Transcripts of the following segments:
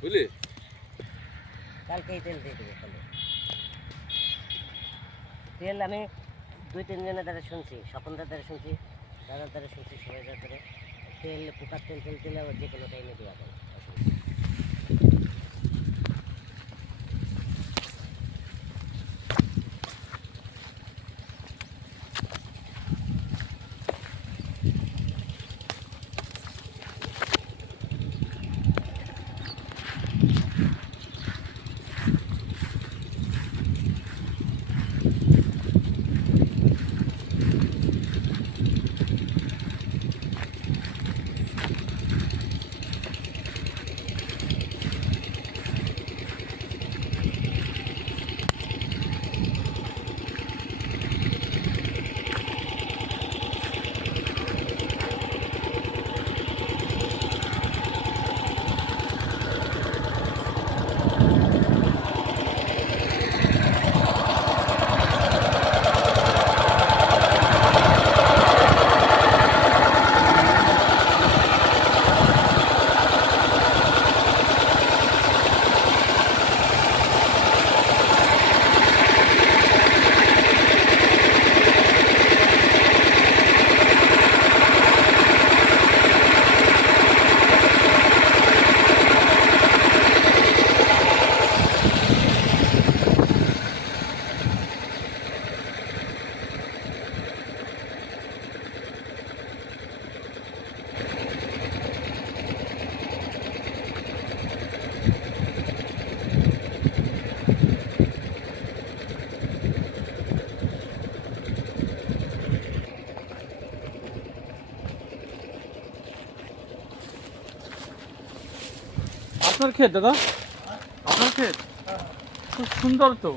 বুঝলি? কালকেই তেল দিয়ে দেবো তাহলে। তেল আমি 2-3 জনের দ্বারা শুনছি, স্বপনদার দ্বারা শুনছি, দাদার দ্বারা শুনছি, সবাইদার দ্বারা তেল পোকার তেল দিলে যে কোনো টাইমে দেওয়া যায়। আপনার ক্ষেত দাদা? আপনার ক্ষেত খুব সুন্দর তো।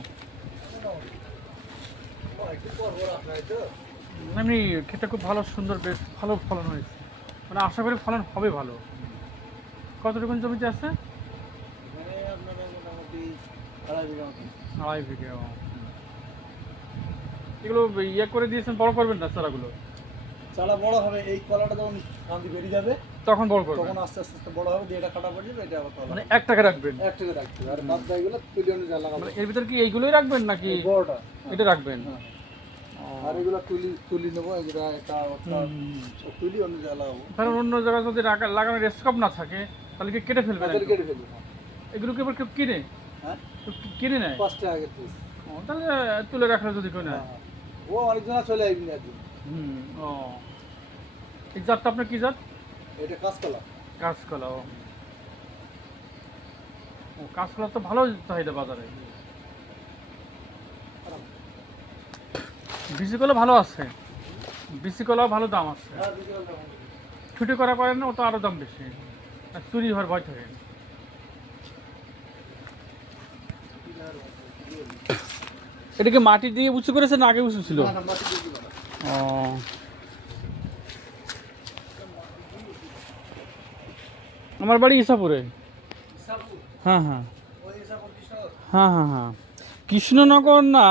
এমনি ক্ষেতটা খুব ভালো, সুন্দর, বেশ ভালো ফলন হয়েছে। মানে আশা করি ফলন হবে ভালো। কতটুকু জমিতে আছে? আড়াই বিঘে। এগুলো ইয়ে করে দিয়েছেন, বড় করবেন না চারাগুলো? চারা বড় হবে, এই কলাটা যখন কান্দি বেরিয়ে যাবে তখন বড় করবেন, তখন আস্তে আস্তে বড় হবে, দিয়ে এটা কাটা পড়ে যাবে, এটা আবার মানে 1 টাকা রাখবেন? 1 টাকা রাখতে হবে। আর বাদ বাকিগুলো তুলি অনুযায়ী লাগাবো। মানে এর ভিতর কি এইগুলোই রাখবেন নাকি বড়টা এটা রাখবেন? আর এগুলো তুলি নেবো, এগুলো এটা তুলি অনুযায়ী লাগাবো। কারণ অন্য জায়গায় যদি লাগানোর স্কোপ না থাকে তাহলে কি কেটে ফেলবেন? কেটে ফেলবো। এগুলো কি আবার কেউ কিনে? হ্যাঁ, কিনে নেয়? 5 টাকা করে পিস। তাহলে তুলে রাখলে যদি কেউ নেয়, ও অনেকজন চলে আসবেন একদিন। ও এই জাতটা আপনার কি জাত? এটা কাঁচকলা। কাঁচকলা। ও কাঁচকলা তো ভালো চাহিদা বাজারে। বিচি কলা ভালো আছে, বিচি কলাও ভালো দাম আছে। ছুটি করা করেন না, ও তো আরও দাম বেশি, আর চুরি হওয়ার ভয় থাকে। এটাকে মাটি দিয়ে উঁচু করেছে না আগে উঁচু ছিল? ও আমার বাড়ি ইসাপুরে। হ্যাঁ হ্যাঁ হ্যাঁ হ্যাঁ হ্যাঁ কৃষ্ণনগর না,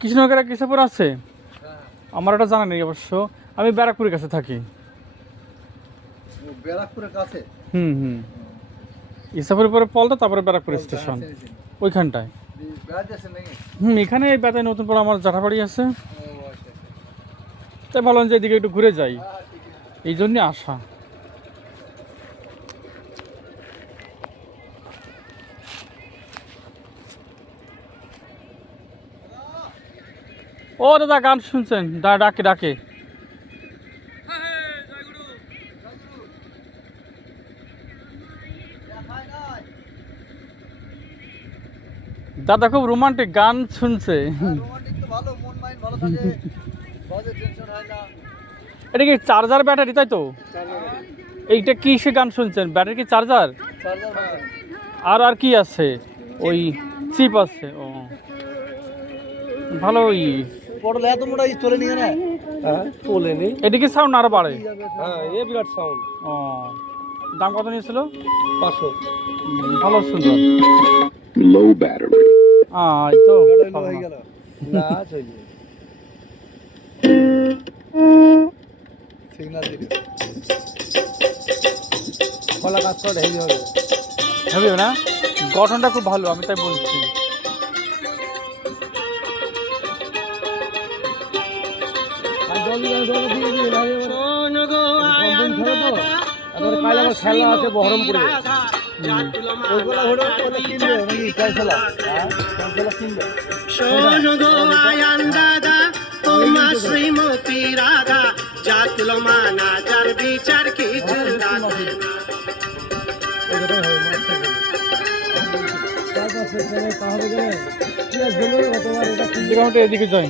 কৃষ্ণনগর এক ইসাপুর আছে, আমার এটা জানা নেই অবশ্য। আমি ব্যারাকপুরের কাছে থাকি। ব্যারাকপুরের কাছে? ইসাপুরের পরে পলটা, তারপরে ব্যারাকপুর স্টেশন, ওইখানটায়। এখানে এই বেতায় নতুন পরে আমার জ্যাঠাবাড়ি আছে, তাই ভাবলাম যে এদিকে একটু ঘুরে যাই, এই জন্যে আসা। ও দাদা গান শুনছেন? ডাকে ডাকে। দাদা খুব রোমান্টিক গান শুনছে। এটা কি চার্জার ব্যাটারি, তাই তো? এইটা কি সে গান শুনছেন? ব্যাটারি কি চার্জার? আর কি আছে? ওই চিপ আছে। ও ভালো। এত মোটা চলে নিয়ে না? তোলেনি। এদিকে সাউন্ড আরো বাড়ে। হ্যাঁ, এ বিরাট সাউন্ড। ও দাম কত নিয়েছিল? 500। ভালো সুন্দর। লো ব্যাটারি। এই তো হয়ে গেল না, চলে সিগন্যাল দিল। কলা কাজ করে হেভি হবে। হবে না, গঠনটা খুব ভালো, আমি তাই বলছি। আর জল দিয়ে দিয়ে দিয়ে ভাই কাল আবার খেলা আছে বহরমপুরে। ওইগুলো হলো ওগুলো কিনবে নাকি ক্যান্সেলা? হ্যাঁ ক্যান্সেলা কিনবে। শোনো গো আয়ান দাদা, ও মা শ্রীমতী রাধা, জাতুল মানা যার বিচার কিছু রাখে না। এরকম হবে মাছ থেকে। তারপর সেখানে তাহলে গেলে কি আর ভেলো তোমার এটা এদিকে যাই।